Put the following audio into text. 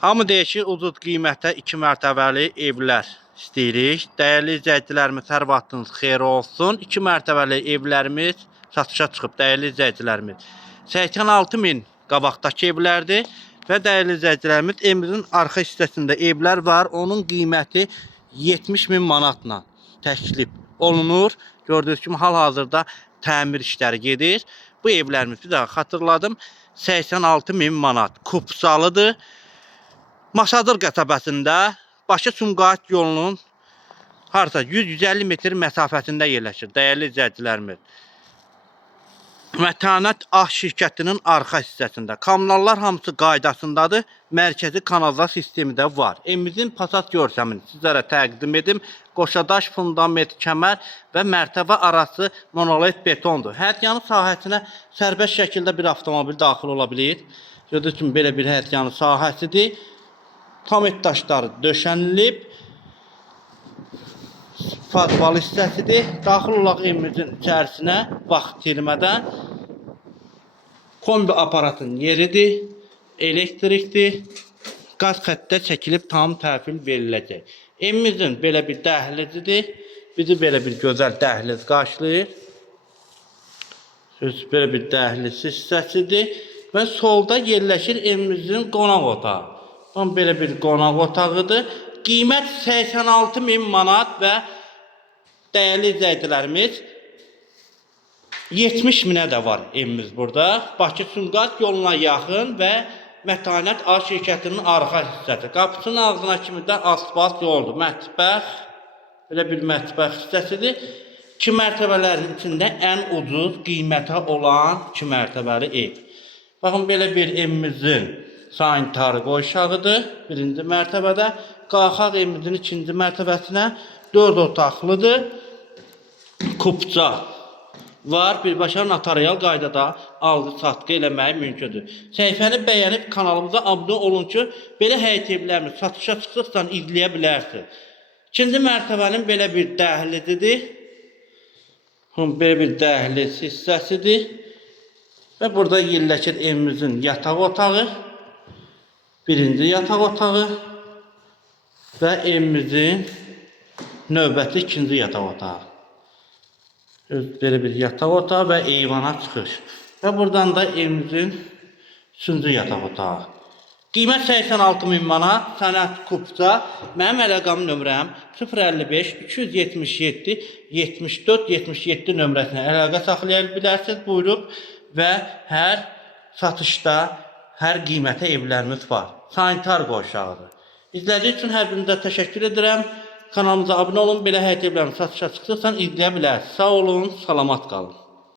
Hamı deyir ki, ucuz qiymətə 2 mərtəbəli evlər istəyirik. Dəyərli izləyicilərimiz, hər vaxtınız xeyir olsun. 2 mərtəbəli evlərimiz satışa çıxıb, dəyərli izləyicilərimiz. 86.000 qabaqdakı evlərdir və dəyərli izləyicilərimiz, evimizin arxa hissəsində evlər var. Onun qiyməti 70.000 manatla təklif olunur. Gördüyünüz kimi hal-hazırda təmir işləri gedir. Bu evlərimiz, bir daha xatırladım, 86.000 manat kupsalıdır. Masadır qəsəbəsində Bakı-Sumqayıt yolunun harca 100-150 metr məsafəsində yerləşir, dəyərli izləyicilərimiz. Mətanət Ağ şirkətinin arxa hissəsində. Kommunallar hamısı qaydasındadır. Mərkəzi kanalizasiya sistemi də var. Evimizin fasad görsəmini sizlərə təqdim edim. Qoşadaş, fundament, kəmər və mərtəbə arası monolit betondur. Həyətyanı sahəsinə sərbəst şəkildə bir avtomobil daxil ola bilir. Gördüyünüz kimi belə bir həyətyanı sahəsidir. Tamet daşları döşənilib. Fadvalı hissəsidir. Daxil olaq evimizin içərisinə vaxt itirmədən. Kombi aparatın yeridir. Elektrikdir. Qaz xəttə çəkilib tam təhvil veriləcək. Evimizin belə bir dəhlizidir. Bizi belə bir gözəl dəhliz qarşılayır. Belə bir dəhliz hissəsidir. Və solda yerləşir evimizin qonaq otağı. Belə bir qonaq otağıdır. Qiymət 86.000 manat və dəyərli izləyicilərimiz 70.000-ə də var evimiz burada. Bakı-Sumqayıt yoluna yaxın və Mətanət Ağ şirkətinin arxa hissəsi. Qapısının ağzına kimi də asfalt yoldur. Mətbəx, belə bir mətbəx hissəsidir. 2 mərtəbələrin içində ən ucuz qiymətə olan 2 mərtəbəli ev. Baxın, belə bir evimizin sanitarı qoşağıdır. 1-ci mərtəbədə. Qalxaq evimizin 2-ci mərtəbəsinə. 4 otaqlıdır. Kupça var. Birbaşa notarial qaydada alğı-satqı eləmək mümkündür. Səhifəni bəyənib kanalımıza abunə olun ki, belə həyət evlərimiz satışa çıxdıqca izləyə bilərsiniz. 2-ci mərtəbənin belə bir dəhlizidir. Belə bir dəhliz hissəsidir. Və burada yerləşir evimizin yataq otağı. 1-ci yataq otağı və evimizin növbəti 2-ci yataq otağı. Belə bir yataq otağı və eyvana çıxış. Və buradan da evimizin 3-cü yataq otağı. Qiymət 86.000 manat, sənət kupça. Mənim əlaqam nömrəm 055 277 74 77 nömrəsinə əlaqə saxlaya bilərsiniz. Buyurub və hər satışda hər qiymətə evlərimiz var. Sanitar qoşağıdır. İzlədiyiniz üçün hər birinizə təşəkkür edirəm. Kanalımıza abunə olun. Belə həyət evlərimiz satışa çıxdıqca izləyə bilərsiniz. Sağ olun, salamat qalın.